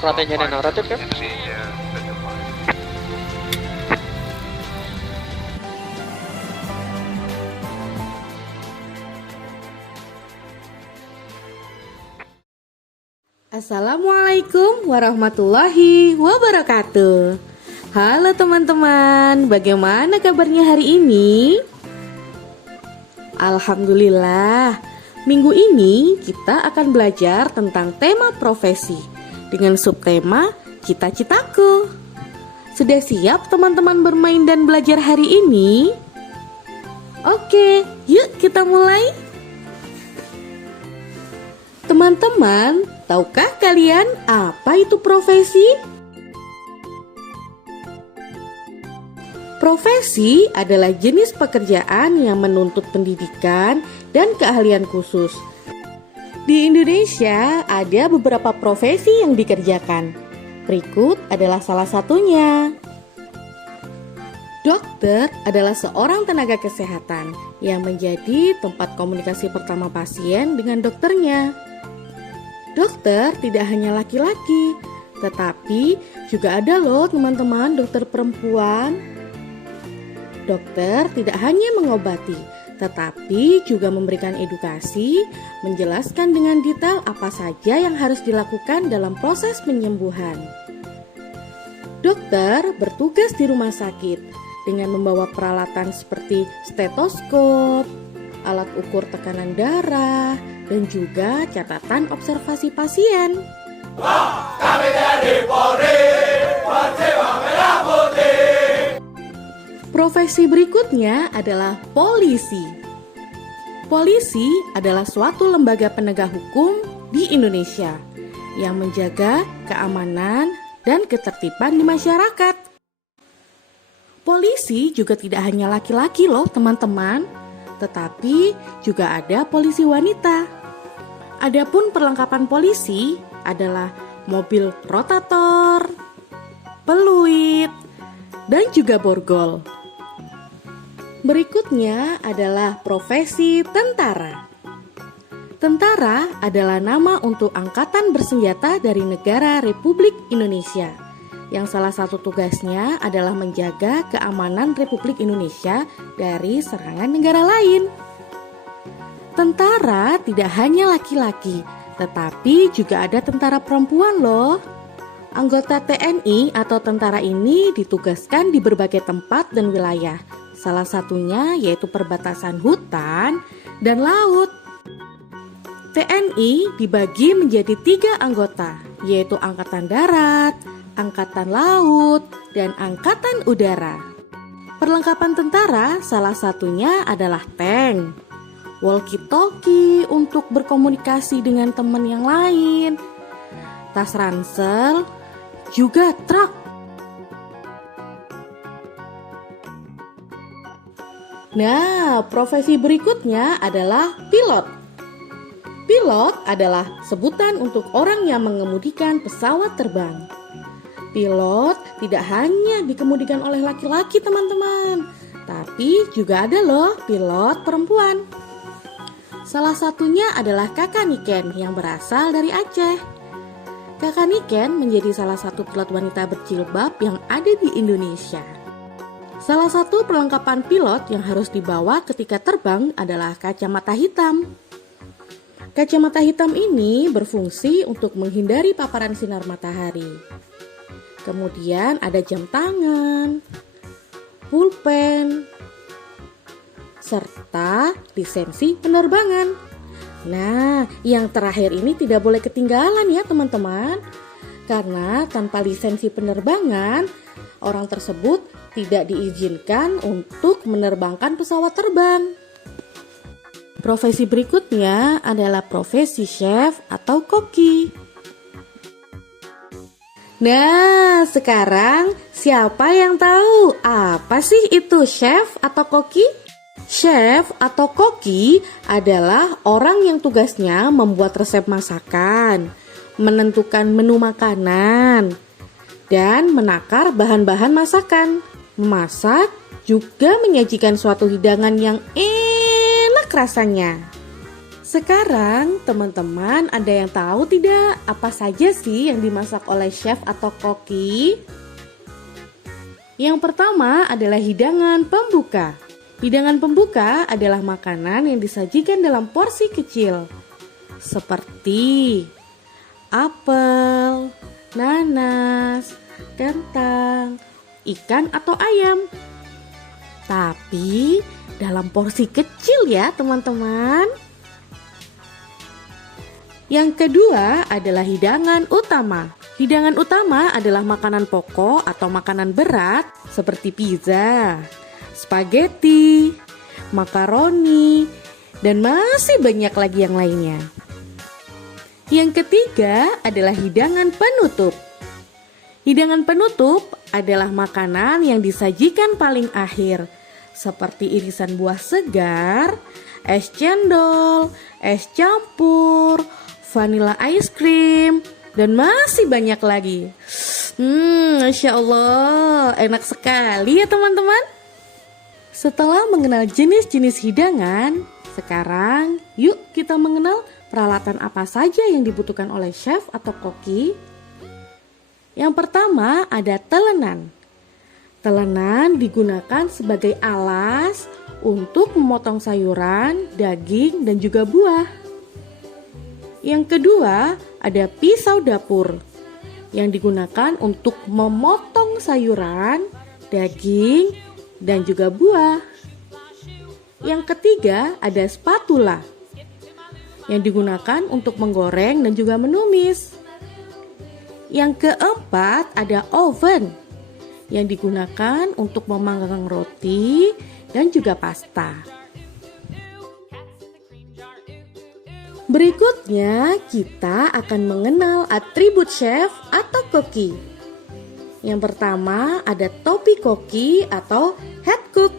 Ratenya naratif kan? Assalamualaikum warahmatullahi wabarakatuh. Halo teman-teman, bagaimana kabarnya hari ini? Alhamdulillah, minggu ini kita akan belajar tentang tema profesi dengan subtema cita-citaku. Sudah siap teman-teman bermain dan belajar hari ini? Oke, yuk kita mulai. Teman-teman, tahukah kalian apa itu profesi? Profesi adalah jenis pekerjaan yang menuntut pendidikan dan keahlian khusus. Di Indonesia ada beberapa profesi yang dikerjakan. Berikut adalah salah satunya. Dokter adalah seorang tenaga kesehatan yang menjadi tempat komunikasi pertama pasien dengan dokternya. Dokter tidak hanya laki-laki, tetapi juga ada loh teman-teman dokter perempuan. Dokter tidak hanya mengobati, tetapi juga memberikan edukasi, menjelaskan dengan detail apa saja yang harus dilakukan dalam proses penyembuhan. Dokter bertugas di rumah sakit dengan membawa peralatan seperti stetoskop, alat ukur tekanan darah, dan juga catatan observasi pasien. Kami TNI Polri, berjiwa merah putih. Profesi berikutnya adalah polisi. Polisi adalah suatu lembaga penegak hukum di Indonesia yang menjaga keamanan dan ketertiban di masyarakat. Polisi juga tidak hanya laki-laki loh teman-teman, tetapi juga ada polisi wanita. Adapun perlengkapan polisi adalah mobil rotator, peluit, dan juga borgol. Berikutnya adalah profesi tentara. Tentara adalah nama untuk angkatan bersenjata dari negara Republik Indonesia, yang salah satu tugasnya adalah menjaga keamanan Republik Indonesia dari serangan negara lain. Tentara tidak hanya laki-laki, tetapi juga ada tentara perempuan loh. Anggota TNI atau tentara ini ditugaskan di berbagai tempat dan wilayah. Salah satunya yaitu perbatasan hutan dan laut. TNI dibagi menjadi 3 anggota, yaitu Angkatan Darat, Angkatan Laut, dan Angkatan Udara. Perlengkapan tentara salah satunya adalah tank, walkie-talkie untuk berkomunikasi dengan teman yang lain, tas ransel, juga truk. Nah, profesi berikutnya adalah pilot. Pilot adalah sebutan untuk orang yang mengemudikan pesawat terbang. Pilot tidak hanya dikemudikan oleh laki-laki teman-teman, tapi juga ada loh pilot perempuan. Salah satunya adalah Kakak Niken yang berasal dari Aceh. Kakak Niken menjadi salah satu pilot wanita berjilbab yang ada di Indonesia. Salah satu perlengkapan pilot yang harus dibawa ketika terbang adalah kacamata hitam. Kacamata hitam ini berfungsi untuk menghindari paparan sinar matahari. Kemudian ada jam tangan, pulpen, serta lisensi penerbangan. Nah, yang terakhir ini tidak boleh ketinggalan ya teman-teman. Karena tanpa lisensi penerbangan, orang tersebut tidak diizinkan untuk menerbangkan pesawat terbang. Profesi berikutnya adalah profesi chef atau koki. Nah, sekarang siapa yang tahu apa sih itu chef atau koki? Chef atau koki adalah orang yang tugasnya membuat resep masakan, menentukan menu makanan, dan menakar bahan-bahan masakan. Memasak juga menyajikan suatu hidangan yang enak rasanya. Sekarang teman-teman ada yang tahu tidak apa saja sih yang dimasak oleh chef atau koki? Yang pertama adalah hidangan pembuka. Hidangan pembuka adalah makanan yang disajikan dalam porsi kecil seperti apel, nanas, kentang, ikan atau ayam. Tapi dalam porsi kecil ya teman-teman. Yang kedua adalah hidangan utama. Hidangan utama adalah makanan pokok atau makanan berat seperti pizza, spaghetti, makaroni, dan masih banyak lagi yang lainnya. Yang ketiga adalah hidangan penutup. Hidangan penutup adalah makanan yang disajikan paling akhir, seperti irisan buah segar, es cendol, es campur, vanilla ice cream, dan masih banyak lagi. Masya Allah, enak sekali ya teman-teman. Setelah mengenal jenis-jenis hidangan, sekarang yuk kita mengenal peralatan apa saja yang dibutuhkan oleh chef atau koki. Yang pertama ada telenan. Telenan digunakan sebagai alas untuk memotong sayuran, daging, dan juga buah. Yang kedua, ada pisau dapur yang digunakan untuk memotong sayuran, daging, dan juga buah. Yang ketiga, ada spatula yang digunakan untuk menggoreng dan juga menumis. Yang keempat, ada oven yang digunakan untuk memanggang roti dan juga pasta. Berikutnya, kita akan mengenal atribut chef atau koki. Yang pertama ada topi koki atau head cook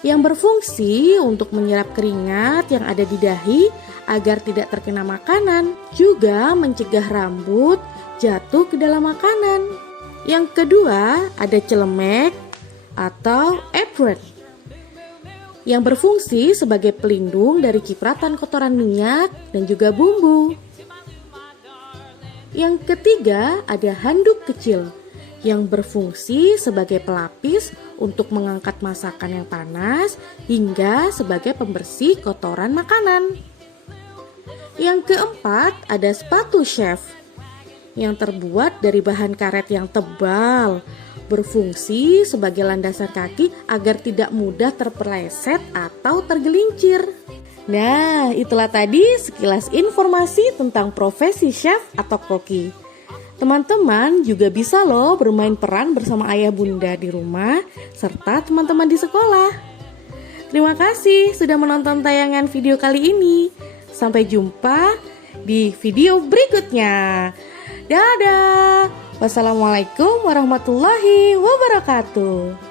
yang berfungsi untuk menyerap keringat yang ada di dahi agar tidak terkena makanan, juga mencegah rambut jatuh ke dalam makanan. Yang kedua ada celemek atau apron yang berfungsi sebagai pelindung dari cipratan kotoran minyak dan juga bumbu. Yang ketiga ada handuk kecil yang berfungsi sebagai pelapis untuk mengangkat masakan yang panas hingga sebagai pembersih kotoran makanan. Yang keempat ada sepatu chef yang terbuat dari bahan karet yang tebal, berfungsi sebagai landasan kaki agar tidak mudah terpeleset atau tergelincir. Nah, itulah tadi sekilas informasi tentang profesi chef atau koki. Teman-teman juga bisa loh bermain peran bersama ayah bunda di rumah serta teman-teman di sekolah. Terima kasih sudah menonton tayangan video kali ini. Sampai jumpa di video berikutnya. Dadah. Wassalamualaikum warahmatullahi wabarakatuh.